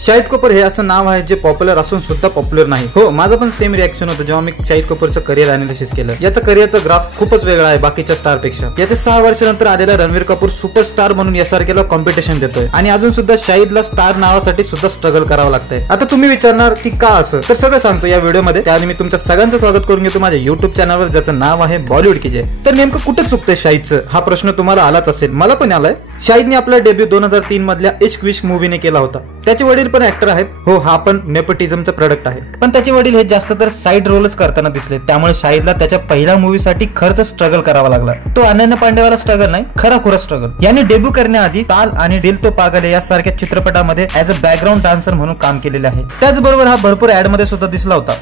शाहिद कपूर हे असं नाव आहे जे पॉप्युलर असून सुद्धा पॉप्युलर नाही. हो, माझं पण सेम रिएक्शन होतं जेव्हा मी शाहिद कपूरचं करिअर अनालिसिस केलं. याचं करिअरचं ग्राफ खूपच वेगळा आहे बाकीच्या स्टार पेक्षा. याच्या 6 वर्षानंतर आलेला रणवीर कपूर सुपरस्टार म्हणून SRKला कॉम्पिटिशन देतोय आणि अजून सुद्धा शाहिदला स्टार नावासाठी सुद्धा स्ट्रगल करावं लागतंय. आता तुम्ही विचारणार की का असं, तर सगळं सांगतो या व्हिडिओमध्ये. त्याआधी मी तुमच्या सगळ्यांचं स्वागत करून घेतो माझ्या युट्यूब चॅनलवर ज्याचं नाव आहे बॉलिवूड की जय. तर नेमकं कुठे चुकतंय शाहिदचं, हा प्रश्न तुम्हाला आलाच असेल, मला पण आलाय. शाहिदने आपला डेब्यू 2003 मधल्या इश्क विश्क मूवीने केला होता. त्याचे वडील पण ऍक्टर आहेत. हो, हा पण नेपोटिझमचं प्रोडक्ट आहे. पण त्याचे वडील हे जास्त तर साईड रोलच करताना दिसले. त्यामुळे शाहिदला त्याच्या पहिल्या मूवीसाठी खर्च स्ट्रगल करावा लागला. तो अनन्या पांडेवाला स्ट्रगल नाही, खरा स्ट्रगल. याने डेब्यू करण्याआधी ताल आणि दिल तो पागल यासारख्या चित्रपटामध्ये ऍज अ बॅकग्राऊंड डान्सर म्हणून काम केलेले आहे. त्याचबरोबर हा भरपूर ऍड मध्ये सुद्धा दिसला होता.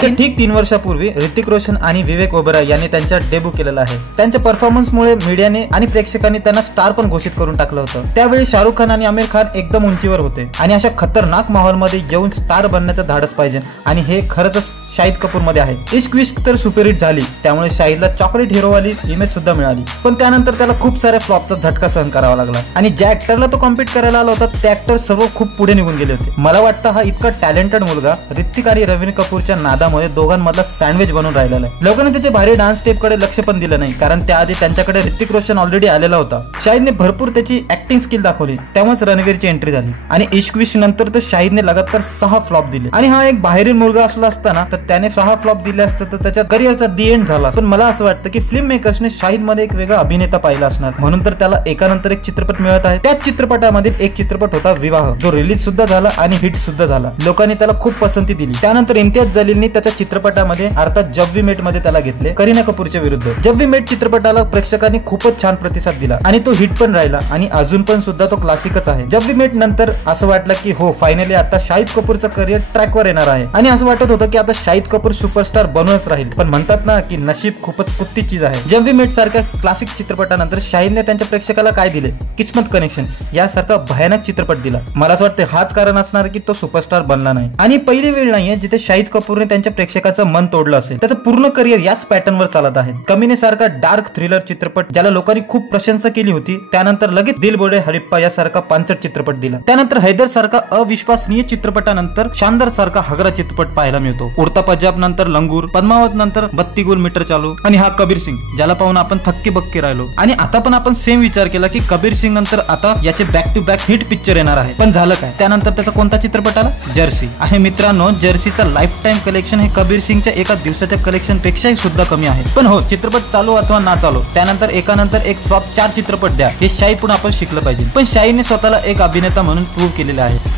ठीक 3 वर्षापूर्वी ऋतिक रोशन आणि विवेक ओबेरॉय यांनी त्यांचा डेब्यू केलेला आहे. त्यांच्या परफॉर्मन्समुळे मीडियाने आणि प्रेक्षकांनी त्यांना स्टार पण घोषित करून टाकलं होतं. त्यावेळी शाहरुख खान आणि आमिर खान एकदम उंचीवर होते आणि अशा खतरनाक माहोलमध्ये येऊन स्टार बनण्याचं धाडस पाहिजे आणि हे खरंच शाहिद कपूर मध्ये आहे. इश्क विश्क तर सुपरहिट झाली, त्यामुळे शाहिदला चॉकलेट हिरोवाली इमेज सुद्धा मिळाली. पण त्यानंतर त्याला खूप साऱ्या फ्लॉपचा झटका सहन करावा लागला आणि ज्या ऍक्टरला तो कॉम्पीट करायला आला होता त्या ऍक्टर सर्व खूप पुढे निघून गेले होते. मला वाटतं हा इतका टॅलेंटेड मुलगा ऋतिक आणि रणवीर कपूरच्या नादामध्ये दोघांमधला सँडविच बनून राहिलेला आहे. लोकांनी त्याच्या भारी डान्स स्टेप कडे लक्ष पण दिलं नाही, कारण त्याआधी त्यांच्याकडे ऋतिक रोशन ऑलरेडी आलेला होता. शाहिदने भरपूर त्याची ऍक्टिंग स्किल दाखवली, त्यामुळेच रणवीरची एंट्री झाली. आणि इश्क विश्क नंतर तर शाहिदने लगातार 6 फ्लॉप दिले. आणि हा एक बाहेरील मुलगा असला असताना तर त्याने 6 फ्लॉप दिले असतं तर त्याच्या करिअरचा दी एंड झाला. पण मला असं वाटतं की फिल्म मेकर्सने शाहिद मध्ये एक वेगळा अभिनेता पाहिला असणार, म्हणून तर त्याला एकानंतर एक चित्रपट मिळत आहे. त्याच चित्रपटामधील एक चित्रपट होता विवाह, जो रिलीज सुद्धा झाला आणि हिट सुद्धा झाला. लोकांनी त्याला खूप पसंती दिली. त्यानंतर इम्तियाज जलीलने त्याच्या चित्रपटामध्ये अर्थात जब वी मेट मध्ये त्याला घेतले करीना कपूरच्या विरुद्ध. जब वी मेट चित्रपटाला प्रेक्षकांनी खूपच छान प्रतिसाद दिला आणि तो हिट पण राहिला आणि अजून पण सुद्धा तो क्लासिकच आहे. जब वी मेट नंतर असं वाटलं की हो, फायनली आता शाहिद कपूरचं करिअर ट्रॅकवर येणार आहे आणि असं वाटत होतं की आता शाहिद कपूर सुपरस्टार बनूनच राहील. पण म्हणतात ना की नशीब खूपच कुत्ती चीज आहे. जब वी मेट सारख्या क्लासिक चित्रपटानंतर शाहिदने त्यांच्या प्रेक्षकाला काय दिले, किस्मत कनेक्शन यासारखा भयानक चित्रपट दिला. मला असं वाटतं हाच कारण असणार की तो सुपरस्टार बनला नाही. आणि पहिली वेळ नाहीये जिथे शाहिद कपूरने त्यांच्या प्रेक्षकाचं मन तोडलं असेल. त्याचं पूर्ण करिअर याच पॅटर्नवर चालत आहे. कमीने सारखा डार्क थ्रिलर चित्रपट ज्याला लोकांनी खूप प्रशंसा केली होती, त्यानंतर लगेच दिल बोले हरिप्पा यासारखा पांचट चित्रपट दिला. त्यानंतर हैदर सारखा अविश्वसनीय चित्रपटानंतर शानदार सारखा हगरा चित्रपट पाहायला मिळतो. उडता पंजाब नंतर लंगूर, पद्मावत नंतर 32 गोल मीटर चालू आणि हा कबीर सिंग ज्याला पाहून आपण थक्के बक्के राहिलो. आणि आता पण आपण सेम विचार केला की कबीर सिंग नंतर आता याचे back to back hit picture येणार आहे. पण झालं काय, त्यानंतर त्याचा कोणता चित्रपट आला, जर्सी. आणि मित्रांनो, जर्सीचा लाईफ टाइम कलेक्शन हे कबीर सिंगच्या एका दिवसाच्या कलेक्शन पेक्षाही सुद्धा कमी आहे. पण हो, चित्रपट चालू अथवा ना चालू, त्यानंतर एकानंतर एक टॉप 4 चित्रपट द्या, हे शाहिद पण आपण शिकलं पाहिजे. पण शाहिदने स्वतःला एक अभिनेता म्हणून प्रूव्ह केलेले आहे.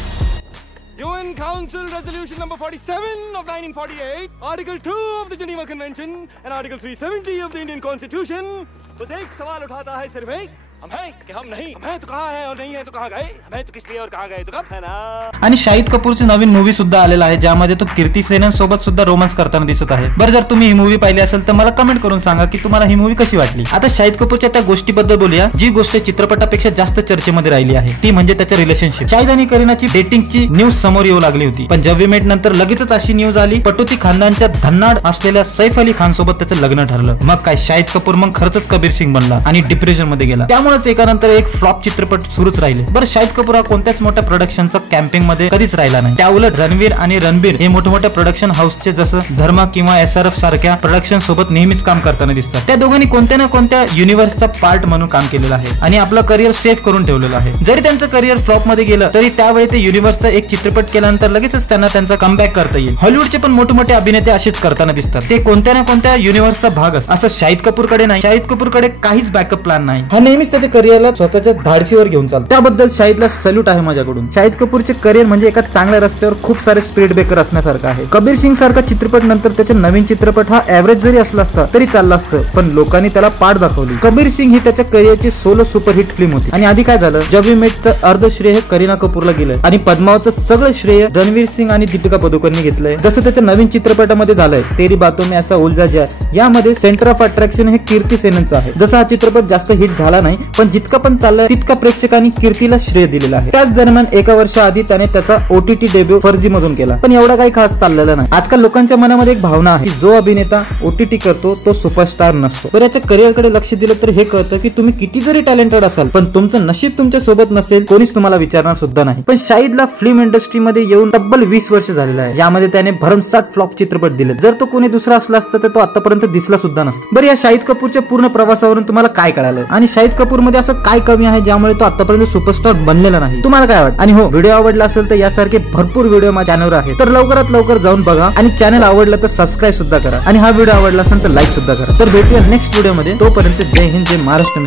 UN Council Resolution number 47 of 1948, Article 2 of the Geneva Convention and Article 370 of the Indian Constitution बस एक सवाल उठाता है, सिर्फ एक, हम हैं कि हम नहीं, हम हैं तो कहाँ है और नहीं है तो कहाँ गए, हम हैं तो किस लिए और कहाँ गए तो कब, है ना. आणि शाहिद कपूरची नवीन मूवी सुद्धा आलेला आहे ज्यामध्ये तो कीर्ती सेनन सोबत सुद्धा रोमांस करताना दिसत आहे. बरं, जर तुम्ही ही मूवी पाहिली असेल तर मला कमेंट करून सांगा की तुम्हाला ही मूवी कशी वाटली. आता शाहिद कपूरच्या त्या गोष्टीबद्दल बोलूया जी गोष्ट चित्रपटापेक्षा जास्त चर्चेमध्ये राहिली आहे, ती म्हणजे त्याच्या रिलेशनशिप. शाहिद आणि करीनाची डेटिंगची न्यूज समोर येऊ लागली होती. पण जब वी मेट नंतर लगेचच अशी न्यूज आली, पटोती खानदानच्या धन्नाड असलेल्या सैफ अली खान सोबत त्याचं लग्न ठरलं. मग काय, शाहिद कपूर मग खरंच कबीर सिंग बनला आणि डिप्रेशन मध्ये गेला. त्यामुळेच एकानंतर एक फ्लॉप चित्रपट सुरूच राहिले. बरं, शाहिद कपूर हा कोणत्याच मोठ्या प्रोडक्शनचा कॅम्पिंग मध्ये कधीच राहिला नाही. त्या उलट रणवीर आणि रणबीर हे मोठमोठ्या प्रोडक्शन हाऊसचे जसं धर्मा किंवा SRF सारख्या प्रोडक्शन सोबत नेहमीच काम करताना दिसतात. त्या दोघांनी कोणत्या ना कोणत्या युनिव्हर्सचा पार्ट म्हणून काम केलेलं आहे आणि आपलं करिअर सेफ करून ठेवलेलं आहे. जरी त्यांचं करिअर फ्लॉप मध्ये गेलं तरी त्यावेळी ते युनिव्हर्सचा एक चित्रपट केल्यानंतर लगेचच त्यांना त्यांचा कमबॅक करता येईल. हॉलिवूडचे पण मोठमोठे अभिनेते असेच करताना दिसतात. ते कोणत्या ना कोणत्या युनिव्हर्सचा भाग असतात. असं शाहिद कपूरकडे नाही. शाहिद कपूरकडे काहीच बॅकअप प्लॅन नाही. हा नेहमीच त्याच्या करिअरला स्वतःच्या धाडसीवर घेऊन चालतो. त्याबद्दल शाहिदला सल्यूट आहे माझ्याकडून. शाहिद कपूरचे करिअर म्हणजे एका चांगल्या रस्त्यावर खूप सारे स्पीड ब्रेकर असण्यासारखं आहे. कबीर सिंग सारखा चित्रपट नंतर त्याचे नवीन चित्रपट हा ऍव्हरेज जरी असला असता तरी चालला असतं, पण लोकांनी त्याला पाठ दाखवली. कबीर सिंग ही त्याच्या करिअरची सोलो सुपरहिट फिल्म होती. आणि आधी काय झालं, जब वी मेटचं अर्ध श्रेय हे करीना कपूरला गेलं आणि पद्मावतचं सगळं श्रेय रणवीर सिंग आणि दीपिका पदुकोणने घेतलंय. जसं त्याच्या नवीन चित्रपटामध्ये झालंय तेरी बातों में ऐसा उलझा जाए, यामध्ये सेंटर ऑफ अट्रॅक्शन हे कीर्ती सेननचं आहे. जसा हा चित्रपट जास्त हिट झाला नाही पण जितकं पण चाललंय तितका प्रेक्षकांनी कीर्तीला श्रेय दिलेलं आहे. त्याच दरम्यान एका वर्षाआधी त्याने त्याचा OTT डेब्यू फर्जी मधून केला, पण एवढा काही खास चाललेला नाही. आजकाल लोकांच्या मनामध्ये एक भावना आहे की जो अभिनेता OTT करतो तो सुपरस्टार नसतो. तर याच्या करिअरकडे लक्ष दिलं तर हे कळतं की तुम्ही किती जरी टॅलेंटेड असाल पण तुमचं नशीब तुमच्या सोबत नसेल कोणीच तुम्हाला विचारणार सुद्धा नाही. पण शाहिदला फिल्म इंडस्ट्रीमध्ये येऊन तब्बल 20 वर्ष झालेलं आहे. यामध्ये त्याने भरमसाठ फ्लॉप चित्रपट दिले. जर तो कोणी दुसरा असला असता तर तो आतापर्यंत दिसला सुद्धा नसता. बरं, या शाहिद कपूरच्या पूर्ण प्रवासावरून तुम्हाला काय कळालं आणि शाहिद कपूर मध्ये असं काय कमी आहे ज्यामुळे तो आतापर्यंत सुपरस्टार बनलेला नाही? तुम्हाला काय वाटतं? आणि हो, व्हिडिओ आवडला असेल तर यासारखे भरपूर व्हिडिओ माझ्या चॅनलवर आहेत, तर लवकरात लवकर जाऊन बघा आणि चॅनल आवडलं तर सबस्क्राईब सुद्धा करा आणि हा व्हिडिओ आवडला असेल तर लाईक सुद्धा करा. तर भेटूया नेक्स्ट व्हिडिओ मध्ये. तोपर्यंत जय हिंद, जय महाराष्ट्र.